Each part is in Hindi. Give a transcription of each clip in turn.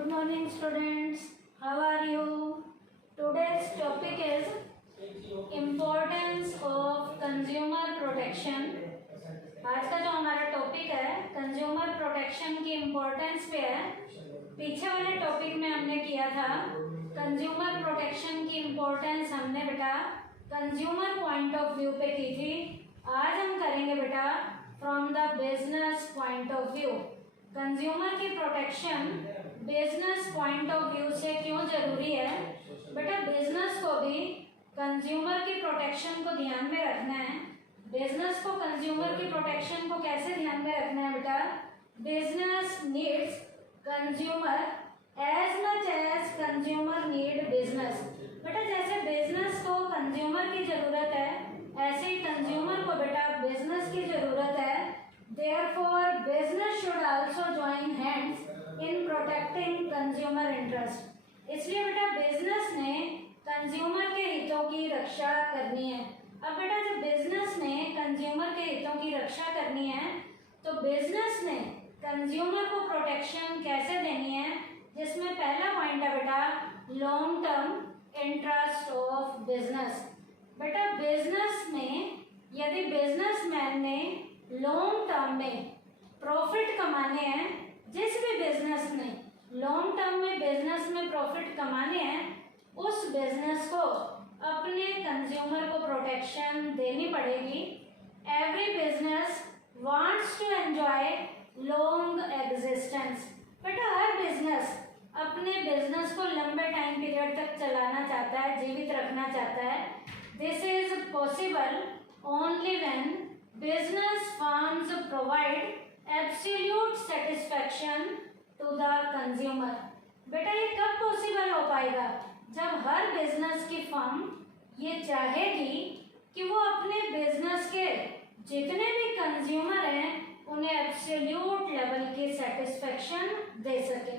Good morning students, how are you? Today's topic is importance of consumer protection. आज का जो हमारा टॉपिक है कंज्यूमर प्रोटेक्शन की इम्पोर्टेंस पे है। पीछे वाले टॉपिक में हमने किया था कंज्यूमर प्रोटेक्शन की इम्पोर्टेंस, हमने बेटा कंज्यूमर पॉइंट ऑफ व्यू पे की थी। आज हम करेंगे बेटा from the business point of view. Consumer की protection business point of view से क्यों जरूरी है? बेटा बिजनेस को भी कंज्यूमर की प्रोटेक्शन को ध्यान में रखना है। बिजनेस को कंज्यूमर की प्रोटेक्शन को कैसे ध्यान में रखना है बेटा? Business needs consumer as much as consumer need business. बेटा जैसे बिजनेस को कंज्यूमर की जरूरत है, ऐसे ही कंज्यूमर को बेटा बिजनेस की जरूरत है। Therefore, business should also join hands in protecting consumer interest. इसलिए बेटा बिजनेस ने कंज्यूमर के हितों की रक्षा करनी है। अब बेटा जब बिजनेस ने कंज्यूमर के हितों की रक्षा करनी है तो बिजनेस ने कंज्यूमर को प्रोटेक्शन कैसे देनी है, जिसमें पहला पॉइंट है बेटा long term interest of business. बेटा बिजनेस में यदि बिजनेसमैन ने लॉन्ग टर्म में प्रॉफिट कमाने हैं, जिस भी बिजनेस ने लॉन्ग टर्म में बिजनेस में प्रॉफिट कमाने हैं, उस बिजनेस को अपने कंज्यूमर को प्रोटेक्शन देनी पड़ेगी। Every business wants to enjoy long existence. बेटा हर बिजनेस अपने बिजनेस को लंबे टाइम पीरियड तक चलाना चाहता है, जीवित रखना चाहता है। This is possible only when business firms provide absolute satisfaction to the consumer। बेटा ये कब पॉसिबल हो पाएगा? जब हर बिजनेस की फर्म ये चाहेगी कि वो अपने बिजनेस के जितने भी कंज्यूमर हैं उन्हें एब्सोल्यूट लेवल की सेटिस्फेक्शन दे सके।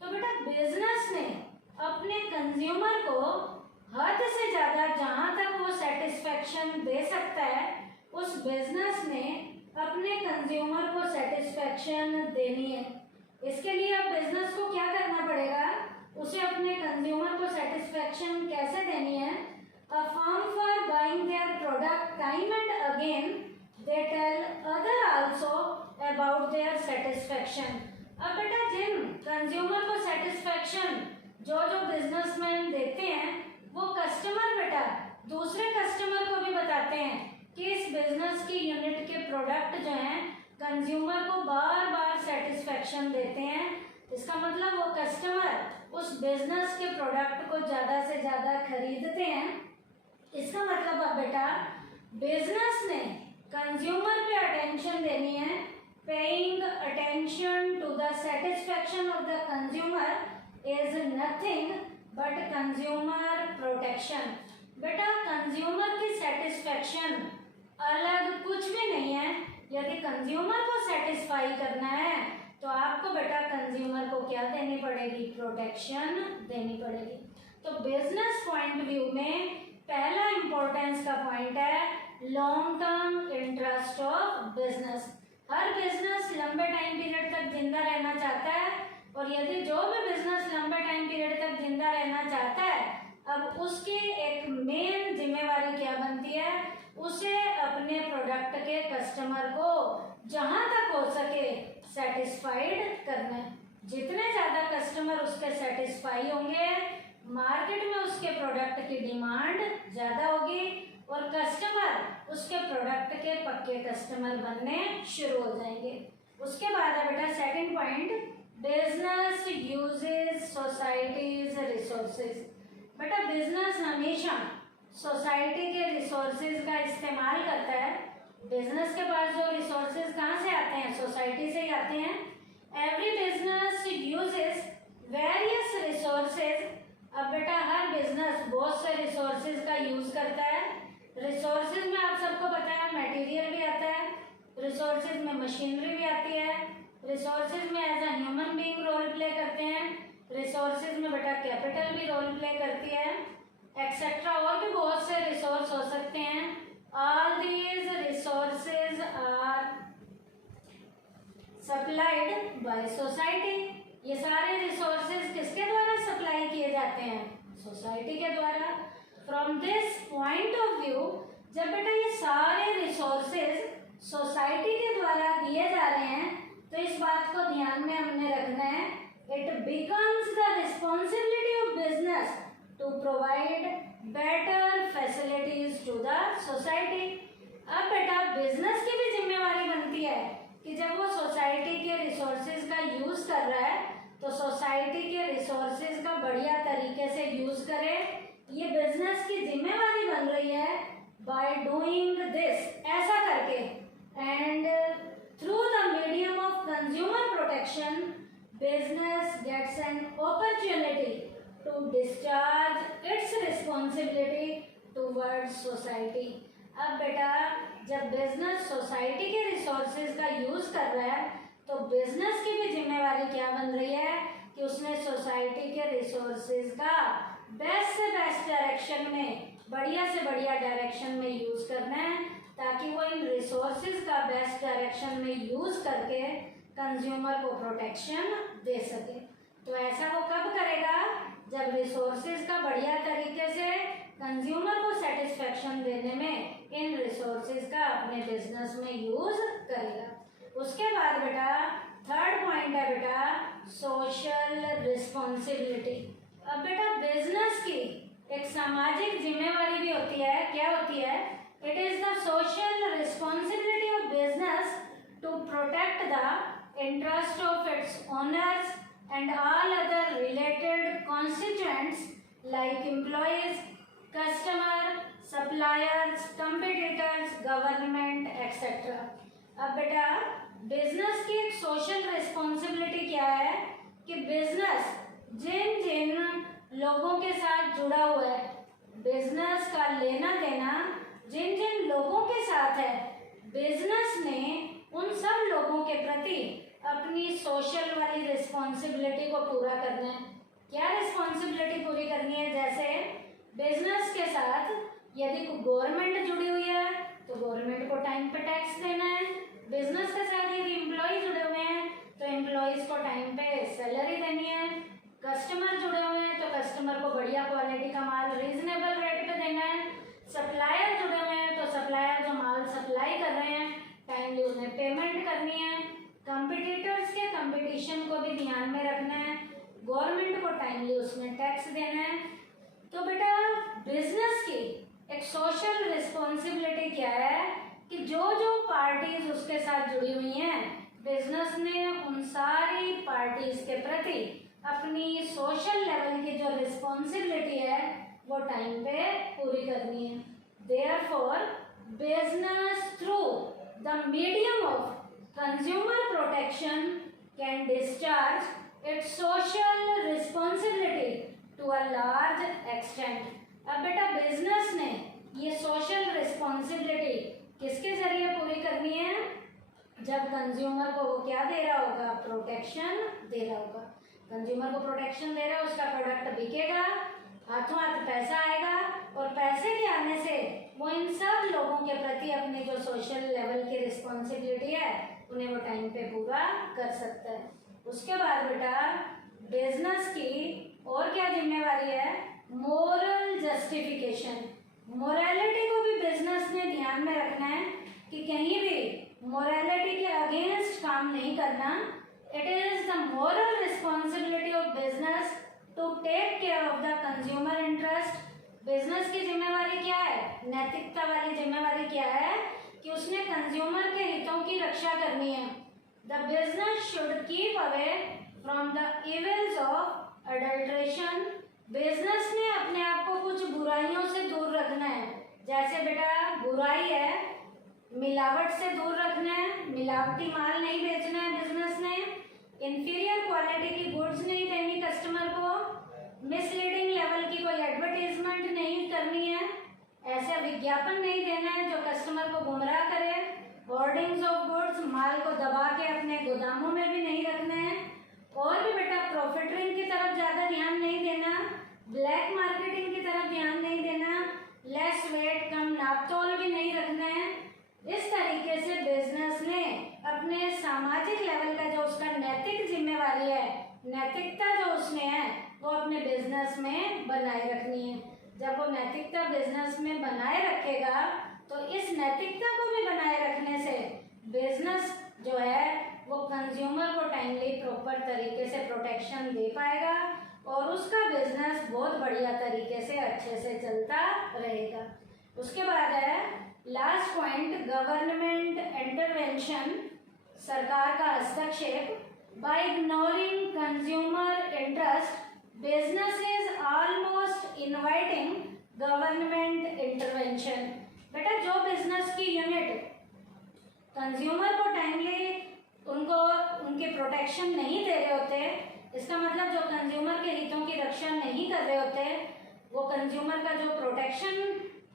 तो बेटा बिजनेस ने अपने कंज्यूमर को हद से ज़्यादा जहाँ तक वो सेटिस्फेक्शन दे सकता है, उस बिजनेस ने अपने कंज्यूमर को सेटिस्फेक्शन देनी है। इसके लिए अब बिजनेस को क्या करना पड़ेगा? उसे अपने कंज्यूमर को सेटिस्फेक्शन कैसे देनी है? A firm for buying their product time and again they tell other also about their satisfaction. अब बेटा जिन कंज्यूमर को सेटिस्फेक्शन जो बिजनेसमैन देते हैं, वो कस्टमर बेटा दूसरे कस्टमर को भी बताते हैं कि इस बिजनेस की यूनिट के प्रोडक्ट जो हैं कंज्यूमर को बार बार सेटिस्फेक्शन देते हैं। इसका मतलब वो कस्टमर उस बिजनेस के प्रोडक्ट को ज़्यादा से ज़्यादा खरीदते हैं। इसका मतलब अब बेटा बिजनेस ने कंज्यूमर पे अटेंशन देनी है। Paying attention to the satisfaction of the consumer is nothing but consumer protection. बेटा कंज्यूमर की सेटिस्फेक्शन अलग कुछ भी नहीं है। यदि कंज्यूमर को सेटिस्फाई करना है तो आपको बेटा कंज्यूमर को क्या देनी पड़ेगी? प्रोटेक्शन देनी पड़ेगी। तो बिजनेस पॉइंट व्यू में पहला इंपॉर्टेंस का पॉइंट है long term interest of business. Her business लंबे टाइम पीरियड तक जिंदा रहना चाहता है, और यदि जो भी बिजनेस लंबे टाइम पीरियड तक जिंदा रहना चाहता है, अब उसकी एक मेन जिम्मेवारी क्या बनती है? उसे अपने प्रोडक्ट के कस्टमर को जहां तक हो सके सेटिस्फाइड करना है। जितने ज़्यादा कस्टमर उसके सेटिस्फाई होंगे, मार्केट में उसके प्रोडक्ट की डिमांड ज़्यादा होगी और कस्टमर उसके प्रोडक्ट के पक्के कस्टमर बनने शुरू हो जाएंगे। उसके बाद है बेटा second point, business uses societies resources. बेटा बिजनेस हमेशा सोसाइटी के रिसोर्सेज का इस्तेमाल करता है। बिजनेस के पास जो रिसोर्सेज कहाँ से आते हैं? सोसाइटी से ही आते हैं। Every business uses various resources. अब बेटा हर बिजनेस बहुत से रिसोर्सेज का यूज करता है। रिसोर्सेज में आप सबको पता है मटेरियल भी आता है, रिसोर्सेज में मशीनरी भी आती है, रिसोर्सेज में as a human being role play करते हैं, रिसोर्सेज में बेटा कैपिटल भी रोल प्ले करती है, एक्सेट्रा। और भी बहुत से रिसोर्स हो सकते हैं। All these resources are supplied by society. ये सारे resources this point of view, जब बेटा ये सारे रिसोर्सेज सोसाइटी के द्वारा दिए जा रहे हैं, तो इस बात को ध्यान में हमने रखना है, it becomes the responsibility of business to provide better facilities to the society. अब बेटा बिजनेस की भी जिम्मेवारी बनती है कि जब वो सोसाइटी के रिसोर्सेज का यूज कर रहा है तो सोसाइटी के रिसोर्सेज का बढ़िया तरीके से यूज करे। ये बिजनेस की जिम्मेवारी बन रही है बाय डूइंग दिस, ऐसा करके, and through the medium of consumer protection business gets an opportunity to discharge its responsibility towards society. अब बेटा जब बिजनेस सोसाइटी के रिसोर्सेज का यूज कर रहा है तो बिजनेस की भी जिम्मेवारी क्या बन रही है कि उसने सोसाइटी के रिसोर्सेज का बेस्ट से बेस्ट डायरेक्शन में, बढ़िया से बढ़िया डायरेक्शन में यूज करना है, ताकि वो इन रिसोर्सेज का बेस्ट डायरेक्शन में यूज करके कंज्यूमर को प्रोटेक्शन दे सके। तो ऐसा वो कब करेगा, जब रिसोर्सेज का बढ़िया तरीके से कंज्यूमर को सेटिस्फेक्शन देने में इन रिसोर्सेज का अपने बिजनेस में यूज करेगा। उसके बाद बेटा थर्ड पॉइंट है बेटा सोशल रिस्पॉन्सिबिलिटी। अब बेटा बिजनेस की एक सामाजिक जिम्मेवारी भी होती है। क्या होती है? It is the social responsibility of business to protect the interest of its owners and all other related constituents like employees, customer, suppliers, competitors, government, etc. अब बेटा बिजनेस की एक सोशल रिस्पॉन्सिबिलिटी क्या है कि बिजनेस जिन जिन लोगों के साथ जुड़ा हुआ है, बिजनेस का लेना देना जिन जिन लोगों के साथ है, बिजनेस ने उन सब लोगों के प्रति अपनी सोशल वाली रिस्पॉन्सिबिलिटी को पूरा करना है। क्या रिस्पॉन्सिबिलिटी पूरी करनी है? जैसे बिजनेस के साथ यदि गवर्नमेंट जुड़ी हुई है तो गवर्नमेंट को टाइम पे टैक्स देना है। बिजनेस के साथ यदि एम्प्लॉय जुड़े हुए हैं तो एम्प्लॉयज को टाइम पे सैलरी देनी है। कस्टमर जुड़े हुए हैं तो कस्टमर को बढ़िया क्वालिटी का माल रीजनेबल रेट पे देना है। सप्लायर जुड़े हुए हैं तो सप्लायर जो माल सप्लाई कर रहे हैं टाइमली उन्हें पेमेंट करनी है। कंपटीटर्स के कंपटीशन को भी ध्यान में रखना है। गवर्नमेंट को टाइमली उसमें टैक्स देना है। तो बेटा बिजनेस की एक सोशल रिस्पॉन्सिबिलिटी क्या है कि जो जो पार्टीज उसके साथ जुड़ी हुई हैं, बिजनेस ने उन सारी पार्टीज के प्रति अपनी सोशल लेवल की जो रिस्पॉन्सिबिलिटी है वो टाइम पे पूरी करनी है। Therefore business through the medium of consumer protection can discharge its social responsibility to a large extent। अब बेटा बिजनेस ने ये सोशल रिस्पॉन्सिबिलिटी किसके जरिए पूरी करनी है? जब कंज्यूमर को वो क्या दे रहा होगा? प्रोटेक्शन दे रहा होगा। कंज्यूमर को प्रोटेक्शन दे रहा है, उसका प्रोडक्ट बिकेगा, हाथों हाथ पैसा आएगा और पैसे के आने से वो इन सब लोगों के प्रति अपनी जो सोशल लेवल की रिस्पॉन्सिबिलिटी है उन्हें वो टाइम पे पूरा कर सकता है। उसके बाद बेटा बिजनेस की और क्या जिम्मेवारी है? Moral justification. मोरालिटी को भी बिजनेस ने ध्यान में रखना है कि कहीं भी मोरालिटी के अगेंस्ट काम नहीं करना। It is the moral responsibility of business to take care of the consumer interest. Business की जिम्मेवारी क्या है? नैतिकता वाली जिम्मेवारी क्या है कि उसने कंज्यूमर के हितों की रक्षा करनी है। The business should keep away from the evils of adulteration. Business ने अपने आप को कुछ बुराइयों से दूर रखना है। जैसे बेटा बुराई है, मिलावट से दूर रखना है, मिलावटी माल नहीं बेचना है बिजनेस ने, इंफीरियर क्वालिटी की गुड्स नहीं देनी कस्टमर को, मिसलीडिंग लेवल की कोई एडवर्टीजमेंट नहीं करनी है, ऐसा विज्ञापन नहीं देना है जो कस्टमर को गुमराह करे, होर्डिंग्स ऑफ गुड्स माल को दबा के अपने गोदामों में भी नहीं रखना है, और भी बेटा प्रॉफिटरिंग की तरफ ज़्यादा ध्यान नहीं देना, ब्लैक मार्केटिंग की तरफ ध्यान नहीं देना, लेस वेट कम नापतोल भी नहीं रखना है। इस तरीके से बिजनेस ने अपने सामाजिक लेवल का जो उसका नैतिक जिम्मेवारी है, नैतिकता जो उसमें है वो अपने बिजनेस में बनाए रखनी है। जब वो नैतिकता बिजनेस में बनाए रखेगा तो इस नैतिकता को भी बनाए रखने से बिजनेस जो है वो कंज्यूमर को टाइमली प्रॉपर तरीके से प्रोटेक्शन दे पाएगा और उसका बिजनेस बहुत बढ़िया तरीके से अच्छे से चलता रहेगा। उसके बाद है लास्ट पॉइंट, गवर्नमेंट इंटरवेंशन, सरकार का हस्तक्षेप। By ignoring consumer interest businesses almost inviting government intervention. बेटा जो बिजनेस की यूनिट कंज्यूमर को टाइमली उनको उनके प्रोटेक्शन नहीं दे रहे होते, इसका मतलब जो कंज्यूमर के हितों की रक्षा नहीं कर रहे होते, वो कंज्यूमर का जो प्रोटेक्शन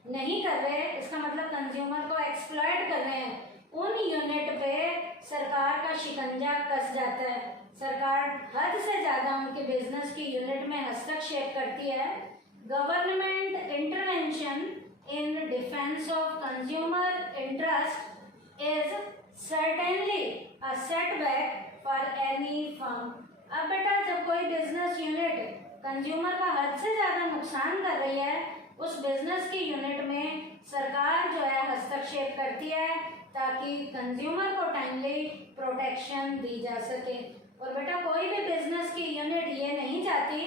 नहीं कर रहे, इसका मतलब कंज्यूमर को एक्सप्लॉइट कर रहे हैं, उन यूनिट पे सरकार का शिकंजा कस जाता है। सरकार हद से ज़्यादा उनके बिजनेस की यूनिट में हस्तक्षेप करती है। Government intervention in defence of consumer interest is certainly a setback for any firm. अब बेटा जब कोई बिजनेस यूनिट कंज्यूमर का हद से ज़्यादा नुकसान कर रही है, उस बिजनेस की यूनिट में सरकार जो है हस्तक्षेप करती है ताकि कंज्यूमर को टाइमली प्रोटेक्शन दी जा सके। और बेटा कोई भी बिजनेस की यूनिट ये नहीं चाहती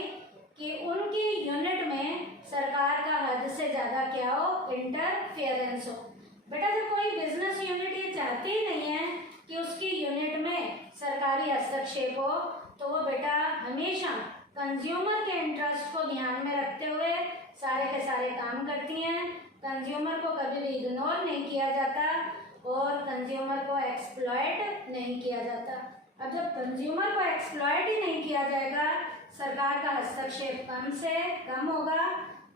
कि उनकी यूनिट में सरकार का हद से ज़्यादा क्या हो, इंटरफेरेंस हो। बेटा जब कोई बिजनेस यूनिट ये चाहती ही नहीं है कि उसकी यूनिट में सरकारी हस्तक्षेप हो, तो वो बेटा हमेशा कंज्यूमर के इंटरेस्ट को ध्यान में रखते हुए सारे के सारे काम करती हैं। कंज्यूमर को कभी भी इग्नोर नहीं किया जाता और कंज्यूमर को एक्सप्लॉइट नहीं किया जाता। अब जब कंज्यूमर को एक्सप्लॉइट ही नहीं किया जाएगा, सरकार का हस्तक्षेप कम से कम होगा,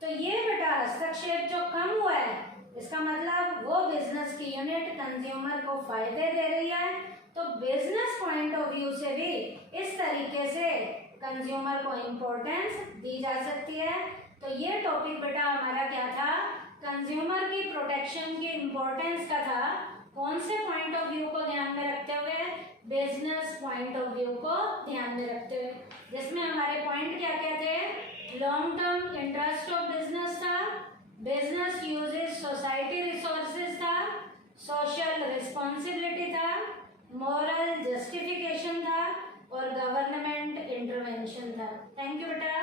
तो ये बेटा हस्तक्षेप जो कम हुआ है, इसका मतलब वो बिजनेस की यूनिट कंज्यूमर को फायदे दे रही है। तो बिजनेस पॉइंट ऑफ व्यू से भी इस तरीके से कंज्यूमर को इम्पोर्टेंस दी जा सकती है। तो ये टॉपिक बेटा हमारा क्या था, कंज्यूमर की प्रोटेक्शन की इम्पोर्टेंस का था। कौन से पॉइंट ऑफ व्यू को ध्यान में रखते हुए, बिजनेस पॉइंट ऑफ व्यू को ध्यान में रखते हुए, जिसमें हमारे पॉइंट क्या क्या थे, long term interest of business था, बिजनेस यूजेस सोसाइटी रिसोर्सेज था, सोशल रिस्पॉन्सिबिलिटी था, मॉरल जस्टिफिकेशन था और गवर्नमेंट इंटरवेंशन था। थैंक यू बेटा।